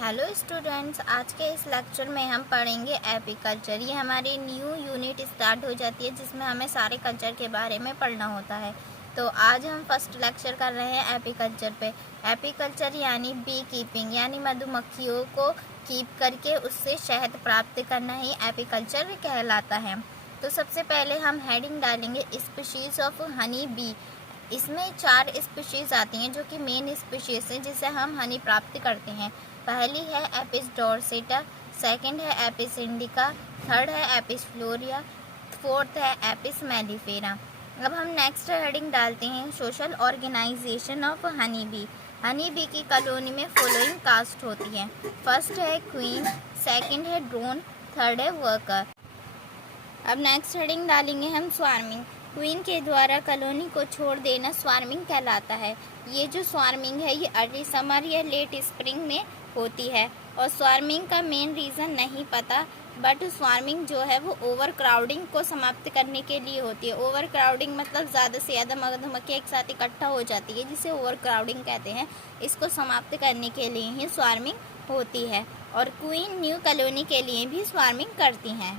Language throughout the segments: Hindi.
हेलो स्टूडेंट्स, आज के इस लेक्चर में हम पढ़ेंगे एपीकल्चर। ये हमारी न्यू यूनिट स्टार्ट हो जाती है जिसमें हमें सारे कल्चर के बारे में पढ़ना होता है। तो आज हम फर्स्ट लेक्चर कर रहे हैं एपीकल्चर पे। एपीकल्चर यानी बी कीपिंग, यानी मधुमक्खियों को कीप करके उससे शहद प्राप्त करना ही एपीकल्चर कहलाता है। तो सबसे पहले हम हेडिंग डालेंगे स्पीशीज़ ऑफ हनी बी। इसमें 4 स्पीशीज़ आती हैं जो कि मेन स्पीशीज़ हैं जिससे हम हनी प्राप्त करते हैं। पहली है एपिस डोर्सेटा, सेकंड है एपिस इंडिका, थर्ड है एपिस फ्लोरिया, फोर्थ है एपिस मेलिफेरा। अब हम नेक्स्ट हेडिंग डालते हैं social organisation of honey bee. Honey bee की कॉलोनी में फॉलोइंग कास्ट होती है। फर्स्ट है क्वीन, सेकंड है ड्रोन, थर्ड है वर्कर। अब नेक्स्ट हेडिंग डालेंगे हम स्वार्मिंग। क्वीन के द्वारा कॉलोनी को छोड़ देना स्वार्मिंग कहलाता है। ये जो स्वार्मिंग है ये अर्ली समर या लेट स्प्रिंग में होती है और स्वार्मिंग का मेन रीज़न नहीं पता, बट स्वार्मिंग जो है वो ओवर क्राउडिंग को समाप्त करने के लिए होती है। ओवर क्राउडिंग मतलब ज़्यादा से ज़्यादा मधुमक्खियाँ एक साथ इकट्ठा हो जाती है जिसे ओवर क्राउडिंग कहते हैं। इसको समाप्त करने के लिए ही स्वार्मिंग होती है और क्वीन न्यू कॉलोनी के लिए भी स्वार्मिंग करती हैं।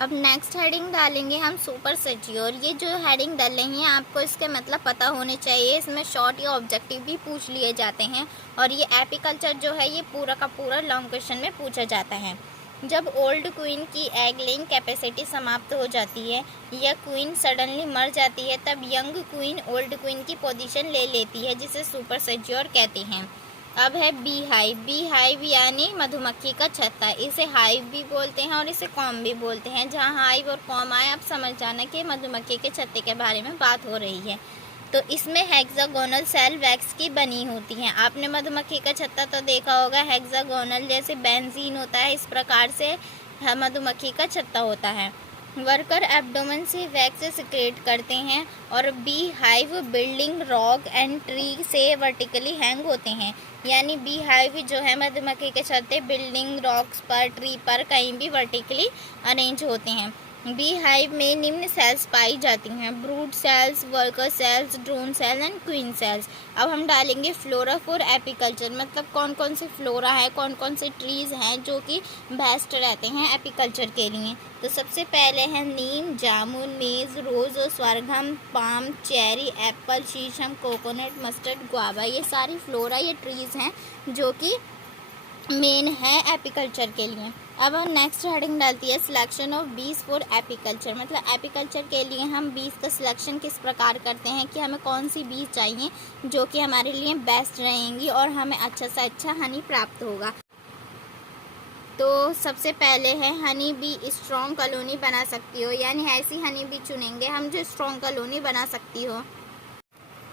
अब नेक्स्ट हेडिंग डालेंगे हम सुपर सेच्योर। ये जो हेडिंग डाल रही हैं आपको इसके मतलब पता होने चाहिए। इसमें शॉर्ट या ऑब्जेक्टिव भी पूछ लिए जाते हैं और ये एपीकल्चर जो है ये पूरा का पूरा लॉन्ग क्वेश्चन में पूछा जाता है। जब ओल्ड क्वीन की एग लेइंग कैपेसिटी समाप्त हो जाती है या क्वीन सडनली मर जाती है तब यंग क्वीन ओल्ड क्वीन की पोजीशन ले लेती है जिसे सुपर सेच्योर कहते हैं। अब है बी हाइव। बी हाइव यानी मधुमक्खी का छत्ता। इसे हाइव भी बोलते हैं और इसे कॉम भी बोलते हैं। जहाँ हाइव और कॉम आए आप समझ जाना कि मधुमक्खी के छत्ते के बारे में बात हो रही है। तो इसमें हेक्सागोनल सेल वैक्स की बनी होती हैं। आपने मधुमक्खी का छत्ता तो देखा होगा, हेक्सागोनल जैसे बेंजीन होता है, इस प्रकार से मधुमक्खी का छत्ता होता है। वर्कर एब्डोमेन से वैक्स सिक्रेट करते हैं और bee hive building rock and tree से वर्टिकली हैंग होते हैं। यानी बी हाइव जो है मधुमक्खी के छत्ते बिल्डिंग रॉक्स पर, ट्री पर कहीं भी वर्टिकली अरेंज होते हैं। बी हाइव में निम्न सेल्स पाई जाती हैं: brood cells, worker cells, drone cell and queen cells. अब हम डालेंगे फ्लोरा फॉर एपीकल्चर, मतलब कौन कौन से फ्लोरा है, कौन कौन से ट्रीज़ हैं जो कि बेस्ट रहते हैं एपीकल्चर के लिए। तो सबसे पहले हैं नीम, जामुन, मेज, रोज़, स्वर्गम, पाम, चेरी, एप्पल, शीशम, कोकोनट, मस्टर्ड, गुआवा। ये सारी फ्लोरा ये ट्रीज़ हैं जो कि मेन है एपीकल्चर के लिए। अब हम नेक्स्ट हेडिंग डालती है सिलेक्शन ऑफ बीज फॉर एपीकल्चर, मतलब एपीकल्चर के लिए हम बीज का सिलेक्शन किस प्रकार करते हैं कि हमें कौन सी बीज चाहिए जो कि हमारे लिए बेस्ट रहेंगी और हमें अच्छा से अच्छा हनी प्राप्त होगा। तो सबसे पहले है हनी बी स्ट्रॉन्ग कॉलोनी बना सकती हो, यानी ऐसी हनी बी चुनेंगे हम जो स्ट्रॉन्ग कॉलोनी बना सकती हो।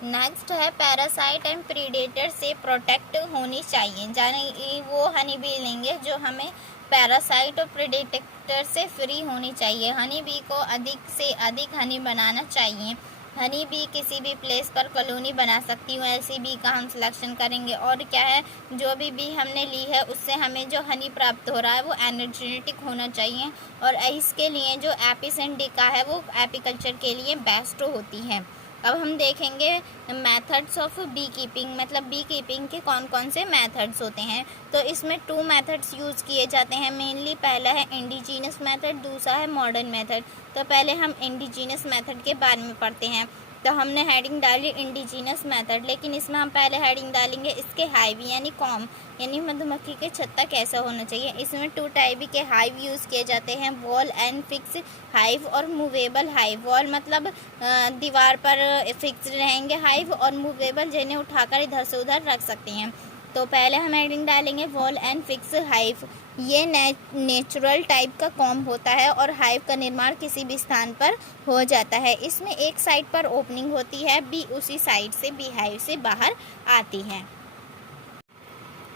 नेक्स्ट है पैरासाइट एंड प्रीडेटर से प्रोटेक्ट होनी चाहिए, यानी वो हनी बी लेंगे जो हमें पैरासाइट और प्रीडेटर से फ्री होनी चाहिए। हनी बी को अधिक से अधिक हनी बनाना चाहिए। हनी बी किसी भी प्लेस पर कॉलोनी बना सकती हूँ, ऐसी बी का हम सिलेक्शन करेंगे। और क्या है, जो भी बी हमने ली है उससे हमें जो हनी प्राप्त हो रहा है वो एनर्जेटिक होना चाहिए और इसके लिए जो एपिस इंडिका है वो एपीकल्चर के लिए बेस्ट होती है। अब हम देखेंगे मेथड्स ऑफ बी कीपिंग, मतलब बी कीपिंग के कौन कौन से मेथड्स होते हैं। तो इसमें 2 मेथड्स यूज़ किए जाते हैं मेनली। पहला है इंडिजीनस मेथड, दूसरा है मॉडर्न मेथड। तो पहले हम इंडिजीनस मेथड के बारे में पढ़ते हैं। तो हमने हेडिंग डाली इंडिजीनस मेथड, लेकिन इसमें हम पहले हेडिंग डालेंगे इसके हाइव यानी कॉम, यानी मधुमक्खी के छत्ता कैसा होना चाहिए। इसमें 2 टाइप के हाइव यूज़ किए जाते हैं, वॉल एंड फिक्स हाइव और मूवेबल हाइव। वॉल मतलब दीवार पर फिक्स रहेंगे हाइव, और मूवेबल जिन्हें उठाकर इधर से उधर रख सकते हैं। तो पहले हम हेडिंग डालेंगे वॉल एंड फिक्स हाइव। ये नेचुरल टाइप का कॉम होता है और हाइव का निर्माण किसी भी स्थान पर हो जाता है। इसमें एक साइड पर ओपनिंग होती है, बी उसी साइड से बी हाइव से बाहर आती है।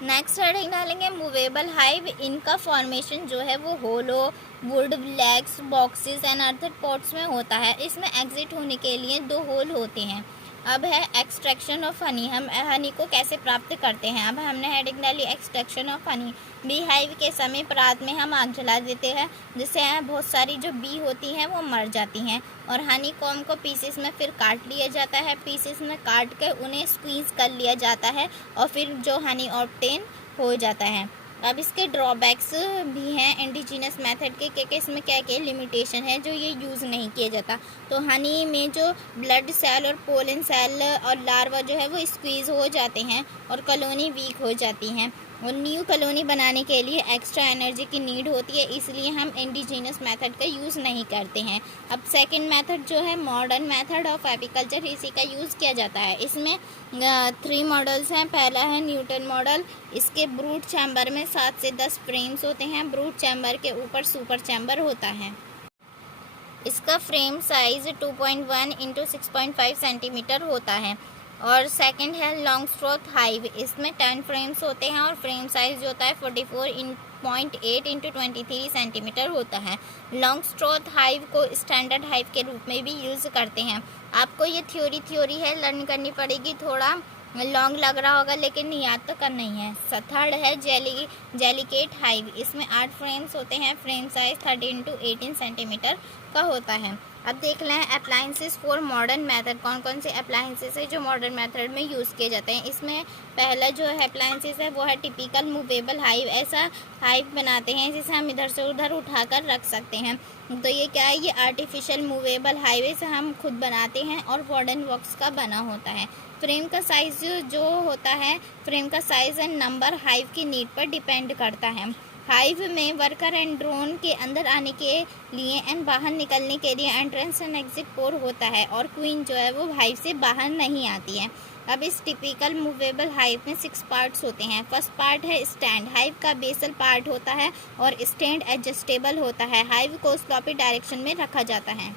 नेक्स्ट हेडिंग डालेंगे मूवेबल हाइव। इनका फॉर्मेशन जो है वो hollow wood legs, boxes and earthen pots में होता है। इसमें एग्जिट होने के लिए 2 होल होते हैं। अब है एक्सट्रैक्शन ऑफ हनी। हम हनी को कैसे प्राप्त करते हैं। अब हमने हेडिंग डाली extraction of honey. Bee hive के समय रात में हम आग जला देते हैं, जिससे बहुत सारी जो बी होती हैं वो मर जाती हैं, और हनी कॉम को पीसेस में फिर काट लिया जाता है। पीसेस में काट के उन्हें स्क्वीज़ कर लिया जाता है और फिर जो हनी ऑब्टेन हो जाता है। अब इसके ड्रॉबैक्स भी हैं इंडिजीनस मेथड के, क्योंकि इसमें क्या क्या लिमिटेशन है जो ये यूज़ नहीं किया जाता। तो हनी में जो ब्लड सेल और पोलन सेल और लार्वा जो है वो स्क्वीज़ हो जाते हैं और कॉलोनी वीक हो जाती हैं, और न्यू कॉलोनी बनाने के लिए एक्स्ट्रा एनर्जी की नीड होती है, इसलिए हम इंडिजीनस मेथड का यूज़ नहीं करते हैं। अब सेकंड मेथड जो है मॉडर्न मेथड ऑफ एपीकल्चर, इसी का यूज़ किया जाता है। इसमें 3 मॉडल्स हैं। पहला है न्यूटन मॉडल। इसके ब्रूट चैम्बर में 7 से 10 फ्रेम्स होते हैं। ब्रूट चैम्बर के ऊपर सुपर चैम्बर होता है। इसका फ्रेम साइज़ 2.1 इंटू 6.5 सेंटीमीटर होता है। और सेकंड है लॉन्ग स्ट्रोथ हाइव। इसमें 10 फ्रेम्स होते हैं और फ्रेम साइज़ जो होता है 44.8 इंटू 23 सेंटीमीटर होता है। लॉन्ग स्ट्रोथ हाइव को स्टैंडर्ड हाइव के रूप में भी यूज़ करते हैं। आपको ये थ्योरी है, लर्न करनी पड़ेगी, थोड़ा लॉन्ग लग रहा होगा लेकिन याद तो करना ही है। थर्ड है जेलिकेट हाइव। इसमें 8 फ्रेम्स होते हैं। फ्रेम साइज 13 टू 18 सेंटीमीटर का होता है। अब देख लें अप्लाइंसेस फॉर मॉडर्न मेथड। कौन कौन से अप्लाइंसेस है जो मॉडर्न मेथड में यूज़ किए जाते हैं। इसमें पहला जो है अप्लाइंसेस है वो है टिपिकल मूवेबल हाइव। ऐसा हाइव बनाते हैं जिसे हम इधर से उधर उठाकर रख सकते हैं। तो ये क्या है, ये आर्टिफिशियल मूवेबल हाईवे से हम खुद बनाते हैं और वुडन बॉक्स का बना होता है। फ्रेम का साइज़ जो होता है, फ्रेम का साइज़ एंड नंबर हाइव की नीड पर डिपेंड करता है। हाइव में वर्कर एंड ड्रोन के अंदर आने के लिए एंड बाहर निकलने के लिए एंट्रेंस एंड एग्जिट पोर होता है, और क्वीन जो है वो हाइव से बाहर नहीं आती है। अब इस टिपिकल मूवेबल हाइव में 6 पार्ट्स होते हैं। फर्स्ट पार्ट है स्टैंड। हाइव का बेसल पार्ट होता है और स्टैंड एडजस्टेबल होता है। हाइव को स्लोपी डायरेक्शन में रखा जाता है।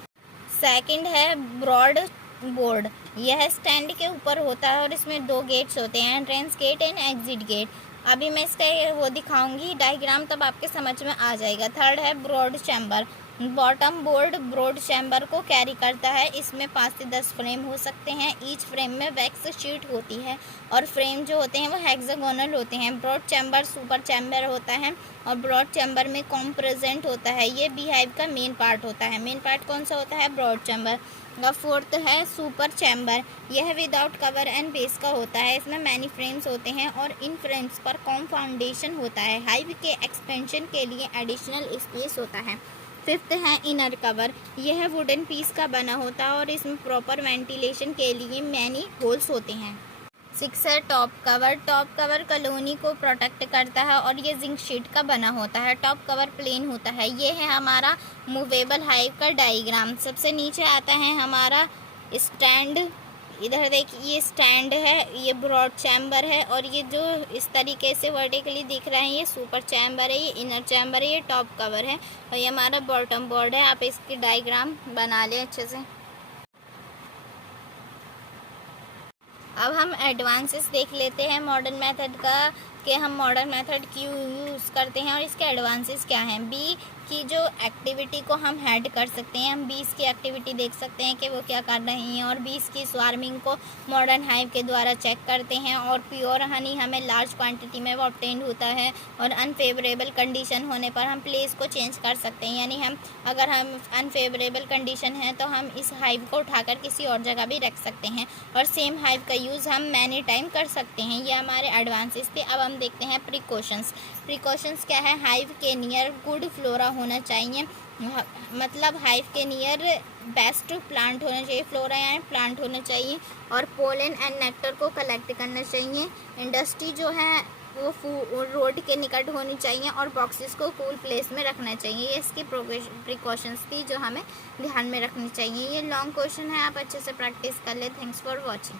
सेकंड है ब्रॉड बोर्ड। यह स्टैंड के ऊपर होता है और इसमें 2 गेट्स होते हैं, entrance gate and exit gate. अभी मैं इसका वो दिखाऊंगी डायग्राम, तब आपके समझ में आ जाएगा। थर्ड है brood chamber. Bottom board brood chamber को कैरी करता है। इसमें 5 से 10 फ्रेम हो सकते हैं। ईच फ्रेम में वैक्स शीट होती है और फ्रेम जो होते हैं वो हेक्सागोनल होते हैं। ब्रॉड चैम्बर सुपर चैम्बर होता है और ब्रॉड चैम्बर में कॉम प्रेजेंट होता है। ये बीहाइव का मेन पार्ट होता है। मेन पार्ट कौन सा होता है, ब्रॉड चैम्बर। फोर्थ है सुपर चैम्बर। यह विदाउट कवर एंड बेस का होता है। इसमें मैनी फ्रेम्स होते हैं और इन फ्रेम्स पर कॉम फाउंडेशन होता है। हाइव के एक्सपेंशन के लिए एडिशनल स्पेस होता है। फिफ्थ है इनर कवर। यह वुडन पीस का बना होता है और इसमें प्रॉपर वेंटिलेशन के लिए मैनी होल्स होते हैं। 6 है top cover. Top cover colony को प्रोटेक्ट करता है और ये जिंक शीट का बना होता है। टॉप कवर प्लेन होता है। ये है हमारा मूवेबल हाइव का डायग्राम। सबसे नीचे आता है हमारा स्टैंड। इधर देखिए ये स्टैंड है, ये ब्रॉड चैम्बर है, और ये जो इस तरीके से वर्टिकली दिख रहे हैं ये सुपर चैम्बर है, ये इनर चैम्बर है, ये टॉप कवर है, और ये हमारा बॉटम बोर्ड है। आप इसकी डायग्राम बना लें अच्छे से। अब हम एडवांसेस देख लेते हैं मॉडर्न मेथड का, कि हम मॉडर्न मेथड क्यों यूज़ करते हैं और इसके एडवांसेस क्या हैं। बी की जो एक्टिविटी को हम हेड कर सकते हैं। हम बीस की एक्टिविटी देख सकते हैं कि वो क्या कर रही हैं, और बीस की स्वार्मिंग को मॉडर्न हाइव के द्वारा चेक करते हैं। और प्योर हनी हमें लार्ज क्वांटिटी में वो ऑब्टेन होता है, और अनफेवरेबल कंडीशन होने पर हम प्लेस को चेंज कर सकते हैं। यानी अगर हम अनफेवरेबल कंडीशन है तो हम इस हाइव को उठाकर किसी और जगह भी रख सकते हैं, और सेम हाइव का यूज़ हम मैनी टाइम कर सकते हैं। ये हमारे एडवांसेस थे। अब हम देखते हैं प्रिकॉशंस। प्रिकॉशंस क्या है, हाइव के नियर गुड फ्लोरा होना चाहिए, मतलब हाइव के नियर बेस्ट प्लांट होना चाहिए, फ्लोरा यानी प्लांट होना चाहिए, और पोलन एंड नेक्टर को कलेक्ट करना चाहिए। इंडस्ट्री जो है वो रोड के निकट होनी चाहिए, और बॉक्सेस को कूल प्लेस में रखना चाहिए। ये इसकी प्रिकॉशंस थी जो हमें ध्यान में रखनी चाहिए। ये लॉन्ग क्वेश्चन है, आप अच्छे से प्रैक्टिस कर ले। Thanks for watching.